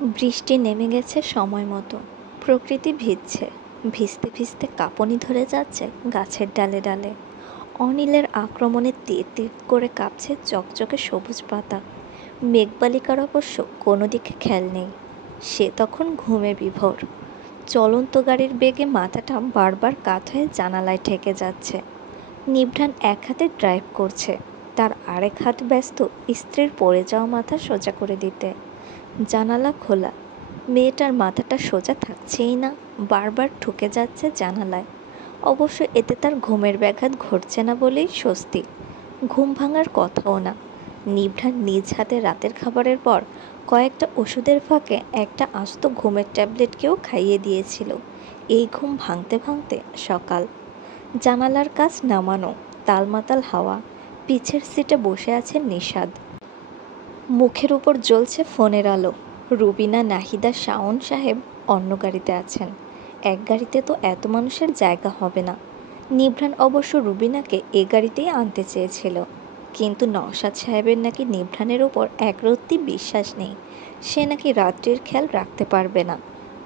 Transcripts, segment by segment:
বৃষ্টি নেমে গেছে সময় মতো। প্রকৃতি ভিজছে, ভিজতে ভিজতে কাঁপুনি ধরে যাচ্ছে গাছের ডালে ডালে। অনিলের আক্রমণে তীর তীর করে কাঁপছে চকচকে সবুজ পাতা। মেঘবালিকার অবশ্য কোনো দিকে খেয়াল নেই, সে তখন ঘুমে বিভোর। চলন্ত গাড়ির বেগে মাথাটা বারবার কাত হয়ে জানালায় ঠেকে যাচ্ছে। নিভ্রাণ এক হাতে ড্রাইভ করছে, তার আরেক হাত ব্যস্ত স্ত্রীর পড়ে যাওয়া মাথা সোজা করে দিতে। জানালা খোলা, মেয়েটার মাথাটা সোজা থাকছেই না, বারবার ঠুকে যাচ্ছে জানালায়। অবশ্য এতে তার ঘুমের ব্যাঘাত ঘটছে না বলেই স্বস্তি, ঘুম ভাঙার কথাও না। নিভ্রাণ নিজ হাতে রাতের খাবারের পর কয়েকটা ওষুধের ফাঁকে একটা আস্ত ঘুমের ট্যাবলেটকেও খাইয়ে দিয়েছিল। এই ঘুম ভাঙতে ভাঙতে সকাল। জানালার কাছ নামানো, তালমাতাল হাওয়া, পিছের সিটে বসে আছে নিষাদ। মুখের উপর জ্বলছে ফোনের আলো। রুবিনা, নাহিদা, শাওন সাহেব অন্য গাড়িতে আছেন। এক গাড়িতে তো এত মানুষের জায়গা হবে না। নিভ্রাণ অবশ্য রুবিনাকে এ গাড়িতেই আনতে চেয়েছিল, কিন্তু নওশাদ সাহেবের নাকি নিভ্রাণের ওপর একরত্তি বিশ্বাস নেই। সে নাকি রাত্রির খেয়াল রাখতে পারবে না।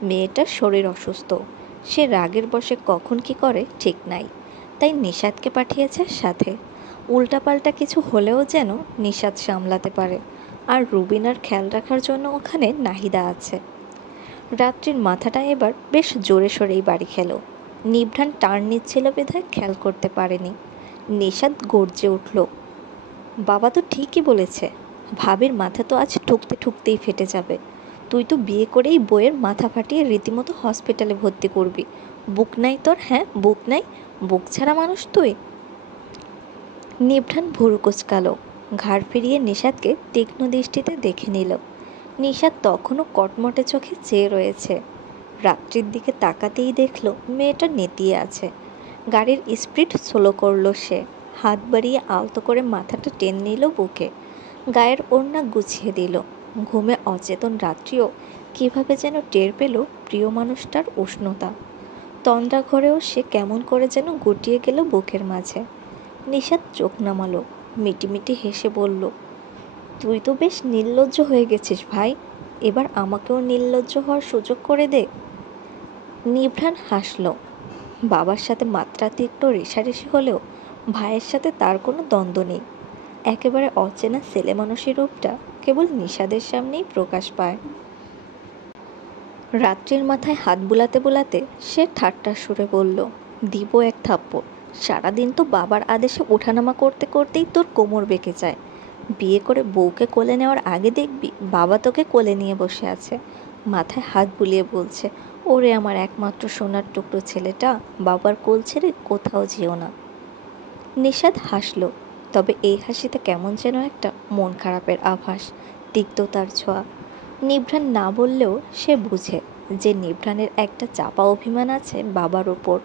মেয়েটার শরীর অসুস্থ, সে রাগের বশে কখন কি করে ঠিক নাই, তাই নিষাদকে পাঠিয়েছে সাথে। উল্টাপাল্টা কিছু হলেও যেন নিষাদ সামলাতে পারে। আর রুবিনার খেয়াল রাখার জন্য ওখানে নাহিদা আছে। রাত্রির মাথাটা এবার বেশ জোরে সোরেই বাড়ি খেল। নিভ্রাণ টার্ন নিচ্ছিল বিধায় খেয়াল করতে পারেনি। নিষাদ গর্জে উঠল, বাবা তো ঠিকই বলেছে, ভাবির মাথা তো আজ ঠুকতে ঠুকতেই ফেটে যাবে। তুই তো বিয়ে করেই বইয়ের মাথা ফাটিয়ে রীতিমতো হসপিটালে ভর্তি করবি। বুক নাই তোর? হ্যাঁ, বুক নাই? বুক ছাড়া মানুষ তুই? নিভ্রাণ ভুরু কুচকাল, ঘাড় ফিরিয়ে নিষাদকে তীক্ষ্ণ দৃষ্টিতে দেখে নিল। নিষাদ তখনও কটমটে চোখে চেয়ে রয়েছে। রাত্রির দিকে তাকাতেই দেখল মেয়েটা নেতিয়ে আছে। গাড়ির স্পিড স্লো করল সে, হাত বাড়িয়ে আলতো করে মাথাটা টেনে নিল বুকে, গায়ের ওড়না গুছিয়ে দিল। ঘুমে অচেতন রাত্রিও কিভাবে যেন টের পেল প্রিয় মানুষটার উষ্ণতা। তন্দ্রা ঘরেও সে কেমন করে যেন গুটিয়ে গেল বুকের মাঝে। নিষাদ চোখ নামালো, মিটিমিটি হেসে বলল, তুই তো বেশ নির্লজ্জ হয়ে গেছিস ভাই, এবার আমাকেও নির্লজ্জ হওয়ার সুযোগ করে দে। নিভ্রাণ হাসল। বাবার সাথে মাত্রাতিরিক্ত রেষারেষি হলেও ভাইয়ের সাথে তার কোনো দ্বন্দ্ব নেই। একেবারে অচেনা ছেলে মানুষের রূপটা কেবল নিষাদের সামনেই প্রকাশ পায়। রাত্রির মাথায় হাত বুলাতে বুলাতে সে ঠাট্টার সুরে বলল, দিব এক থাপ্পড়। সারাদিন তো বাবার আদেশে ওঠানামা করতে করতেই তোর কোমর বেঁকে যায়। বিয়ে করে বউকে কোলে নেওয়ার আগে দেখবি বাবা তোকে কোলে নিয়ে বসে আছে, মাথায় হাত বুলিয়ে বলছে, ওরে আমার একমাত্র সোনার টুকরো ছেলেটা, বাবার কোল ছেড়ে কোথাও যেও না। নিষাদ হাসল, তবে এই হাসিতে কেমন যেন একটা মন খারাপের আভাস, তিক্ততার ছোঁয়া। নিভ্রাণ না বললেও সে বুঝে যে নিভ্রাণের একটা চাপা অভিমান আছে বাবার ওপর।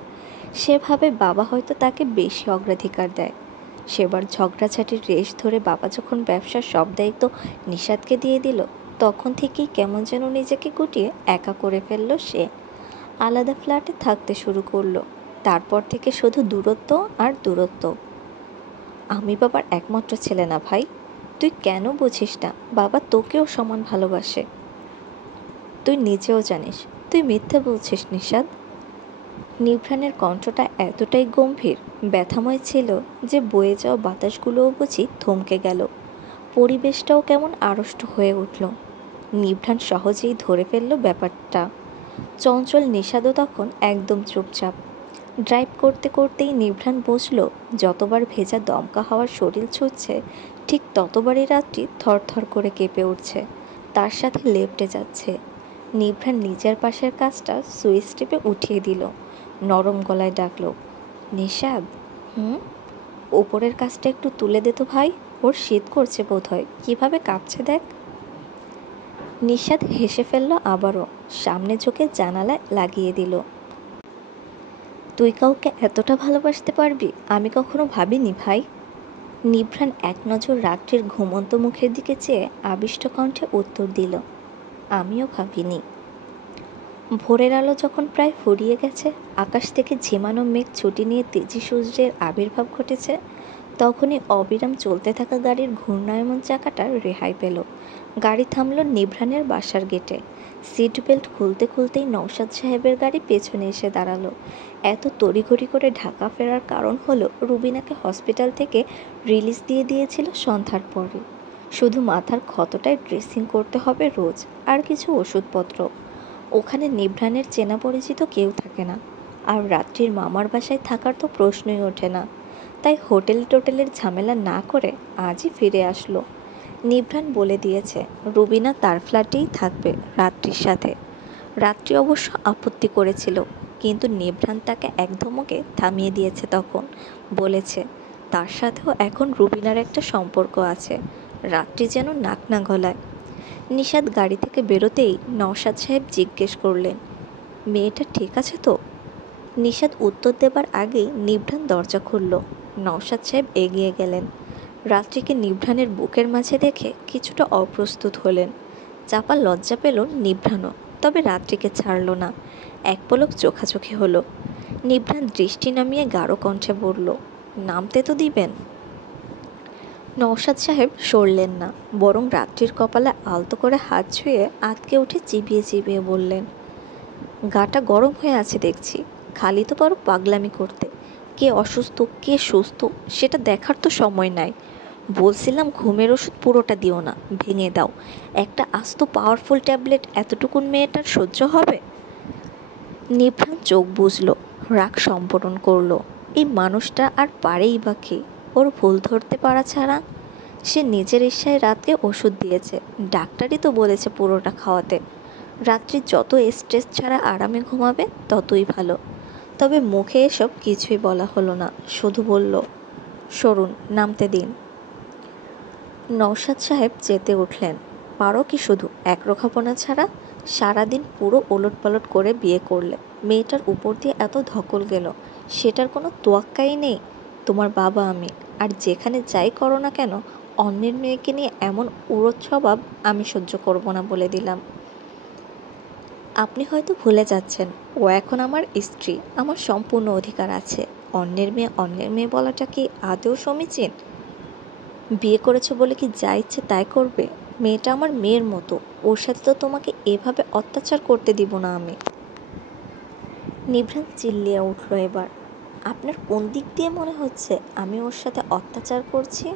সেভাবে বাবা হয়তো তাকে বেশি অগ্রাধিকার দেয়। সেবার ঝগড়াঝাটির রেশ ধরে বাবা যখন ব্যবসার সব দায়িত্ব নিষাদকে দিয়ে দিল, তখন থেকেই কেমন যেন নিজেকে গুটিয়ে একা করে ফেলল সে। আলাদা ফ্ল্যাটে থাকতে শুরু করলো। তারপর থেকে শুধু দূরত্ব আর দূরত্ব। আমি বাবার একমাত্র ছেলে না ভাই, তুই কেন বুঝিস না? বাবা তোকেও সমান ভালোবাসে। তুই নিজেও জানিস তুই মিথ্যে বলছিস নিষাদ। নিভ্রাণের কণ্ঠটা এতটাই গম্ভীর, ব্যথাময় ছিল যে বয়ে যাওয়া বাতাসগুলোও বুঝি থমকে গেল। পরিবেশটাও কেমন আড়ষ্ট হয়ে উঠল। নিভ্রাণ সহজেই ধরে ফেলল ব্যাপারটা। চঞ্চল নিষাদও তখন একদম চুপচাপ। ড্রাইভ করতে করতেই নিভ্রাণ বুঝল, যতবার ভেজা দমকা হওয়ার শরীর ছুটছে, ঠিক ততবারই রাত্রি থরথর করে কেঁপে উঠছে, তার সাথে লেপ্টে যাচ্ছে। নিভ্রাণ নিজের পাশের কাজটা সুইচ টিপে উঠিয়ে দিল, নরম গলায় ডাকল, নিষাদ। হুম। ওপরের কাজটা একটু তুলে দে তো ভাই, ওর শীত করছে বোধ হয়, কীভাবে কাঁপছে দেখ। নিষাদ হেসে ফেলল আবারও, সামনে ঝুঁকে জানালায় লাগিয়ে দিল। তুই কাউকে এতটা ভালোবাসতে পারবি আমি কখনো ভাবিনি ভাই। নিভ্রাণ এক নজর রাত্রির ঘুমন্ত মুখের দিকে চেয়ে আবিষ্ট কণ্ঠে উত্তর দিল, আমিও ভাবিনি। ভোরের আলো যখন প্রায় ফুরিয়ে গেছে, আকাশ থেকে ঝিমানো মেঘ ছুটি নিয়ে তেজি সূর্যের আবির্ভাব ঘটেছে, তখনই অবিরাম চলতে থাকা গাড়ির ঘূর্ণায়মান চাকাটা রেহাই পেল। গাড়ি থামলো নিভ্রানের বাসার গেটে। সিট বেল্ট খুলতে খুলতেই নওশাদ সাহেবের গাড়ি পেছনে এসে দাঁড়ালো। এত তড়িঘড়ি করে ঢাকা ফেরার কারণ হলো রুবিনাকে হসপিটাল থেকে রিলিজ দিয়ে দিয়েছিল সন্ধ্যার পরে। শুধু মাথার ক্ষতটায় ড্রেসিং করতে হবে রোজ, আর কিছু ওষুধপত্র। ওখানে নিভ্রানের চেনা পরিচিত কেউ থাকে না, আর রাত্রির মামার বাসায় থাকার তো প্রশ্নই ওঠে না। তাই হোটেল টোটেলের ঝামেলা না করে আজই ফিরে আসলো। নিভ্রান বলে দিয়েছে রুবিনা তার ফ্ল্যাটেই থাকবে রাত্রির সাথে। রাত্রি অবশ্য আপত্তি করেছিল, কিন্তু নিভ্রান তাকে এক ধমকে থামিয়ে দিয়েছে। তখন বলেছে তার সাথেও এখন রুবিনার একটা সম্পর্ক আছে, রাত্রি যেন নাক না গলায়। নিশাদ গাড়ি থেকে বেরোতেই নওশাদ সাহেব জিজ্ঞেস করলেন, মেয়েটা ঠিক আছে তো? নিশাদ উত্তর দেবার আগেই নিভ্রান দরজা খুলল। নওশাদ সাহেব এগিয়ে গেলেন। রাত্রিকে নিভ্রানের বুকের মাঝে দেখে কিছুটা অপ্রস্তুত হলেন। চাপা লজ্জা পেল নিভ্রানও, তবে রাত্রিকে ছাড়ল না। এক পলক চোখাচোখি হলো। নিভ্রান দৃষ্টি নামিয়ে গাঢ় কণ্ঠে বলল, নামতে তো দিবেন? নওশাদ সাহেব সরলেন না, বরং রাত্রির কপালে আলতো করে হাত ছুঁয়ে আঁতকে উঠে চিবিয়ে চিবিয়ে বললেন, গাটা গরম হয়ে আছে দেখছি, খালি তো পারো পাগলামি করতে। কে অসুস্থ কে সুস্থ সেটা দেখার তো সময় নাই। বলছিলাম ঘুমের ওষুধ পুরোটা দিও না, ভেঙে দাও। একটা আস্ত পাওয়ারফুল ট্যাবলেট এতটুকুন মেয়েটার সহ্য হবে? নিভ্রান চোখ বুঝল, রাগ সম্বরণ করলো। এই মানুষটা আর পারেই বা কি ওর ভুল ধরতে পারা ছাড়া? সে নিজের ইচ্ছায় রাতকে ওষুধ দিয়েছে, ডাক্তারই তো বলেছে পুরোটা খাওয়াতে। রাত্রি যত স্ট্রেস ছাড়া আরামে ঘুমাবে ততই ভালো। তবে মুখে এসব কিছুই বলা হলো না, শুধু বলল, সরুন, নামতে দিন। নওশাদ সাহেব চেতে উঠলেন। পারো কি শুধু একরোখাপনা ছাড়া? সারাদিন পুরো ওলটপালট করে বিয়ে করলে, মেয়েটার উপর দিয়ে এত ধকল গেল, সেটার কোনো তোয়াক্কাই নেই। তোমার বাবা আমি, আর যেখানে যাই করো না কেন, অন্যের মেয়েকে নিয়ে এমন উড়দ স্বভাব আমি সহ্য করব না বলে দিলাম। আপনি হয়তো ভুলে যাচ্ছেন, ও এখন আমার স্ত্রী, আমার সম্পূর্ণ অধিকার আছে। অন্যের মেয়ে বলাটা কি আদৌ সমীচীন? বিয়ে করেছো বলে কি যা ইচ্ছে তাই করবে? মেয়েটা আমার মেয়ের মতো, ওর সাথে তো তোমাকে এভাবে অত্যাচার করতে দিব না আমি। নিভ্রান চিল্লিয়ে উঠল এবার। আপনার কোন দিক দিয়ে মনে হচ্ছে আমি ওর সাথে অত্যাচার করছি?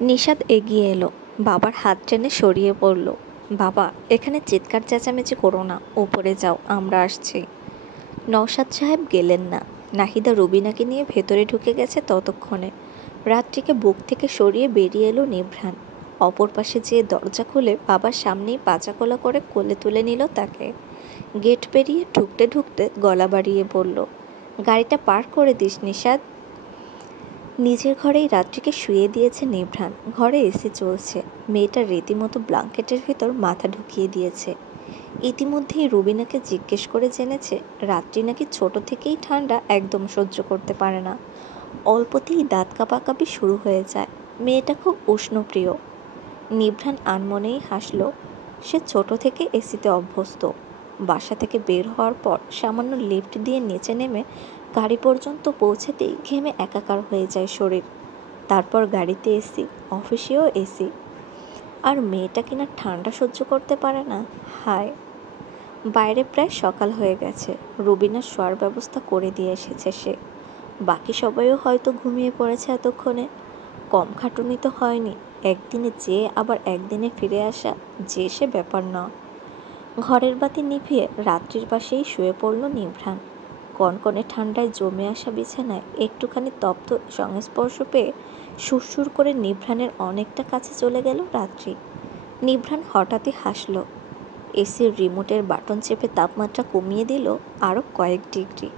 নিশাদ এগিয়ে এলো, বাবার হাত টেনে সরিয়ে পড়ল। বাবা, এখানে চিৎকার চেঁচামেচি করো না, ওপরে যাও, আমরা আসছি। নওশাদ সাহেব গেলেন না। নাহিদা রুবিনাকে নিয়ে ভেতরে ঢুকে গেছে ততক্ষণে। রাত্রিকে বুক থেকে সরিয়ে বেরিয়ে এলো নিভ্রান। অপর পাশে যেয়ে দরজা খুলে বাবার সামনেই পাচাকোলা করে কোলে তুলে নিল তাকে। গেট পেরিয়ে ঢুকতে ঢুকতে গলা বাড়িয়ে বলল, গাড়িটা পার করে দিস নিশাদ। নিজের ঘরেই রাত্রিকে শুয়ে দিয়েছে নিভ্রান। ঘরে এসি চলছে। মেয়েটা রীতিমতো ব্ল্যাঙ্কেটের ভিতর মাথা ঢুকিয়ে দিয়েছে। ইতিমধ্যেই রুবিনাকে জিজ্ঞেস করে জেনেছে রাত্রি নাকি ছোট থেকেই ঠান্ডা একদম সহ্য করতে পারে না। অল্পতেই দাঁত কাঁপাকাঁপি শুরু হয়ে যায়। মেয়েটা খুব উষ্ণপ্রিয়। নিভ্রান আনমনেই হাসল। সে ছোট থেকে এসিতে অভ্যস্ত। বাসা থেকে বের হওয়ার পর সামান্য লিফট দিয়ে নিচে নেমে গাড়ি পর্যন্ত পৌঁছাতেই ঘেমে একাকার হয়ে যায় শরীর। তারপর গাড়িতে এসি, অফিসেও এসি, আর মেয়েটা কিনা ঠান্ডা সহ্য করতে পারে না। হায়! বাইরে প্রায় সকাল হয়ে গেছে। রুবিনার শোয়ার ব্যবস্থা করে দিয়ে এসেছে সে। বাকি সবাইও হয়তো ঘুমিয়ে পড়েছে এতক্ষণে। কম খাটুনি তো হয়নি। একদিনে যেয়ে আবার একদিনে ফিরে আসা যে সে ব্যাপার না। ঘরের বাতি নিভিয়ে রাত্রির পাশেই শুয়ে পড়ল নিভ্রান। কনকনে ঠান্ডায় জমে আসা বিছানায় একটুখানি তপ্ত সংস্পর্শ পেয়ে সুরসুর করে নিভ্রানের অনেকটা কাছে চলে গেল রাত্রি। নিভ্রান হঠাৎই হাসল। এসির রিমোটের বাটন চেপে তাপমাত্রা কমিয়ে দিল আরও কয়েক ডিগ্রি।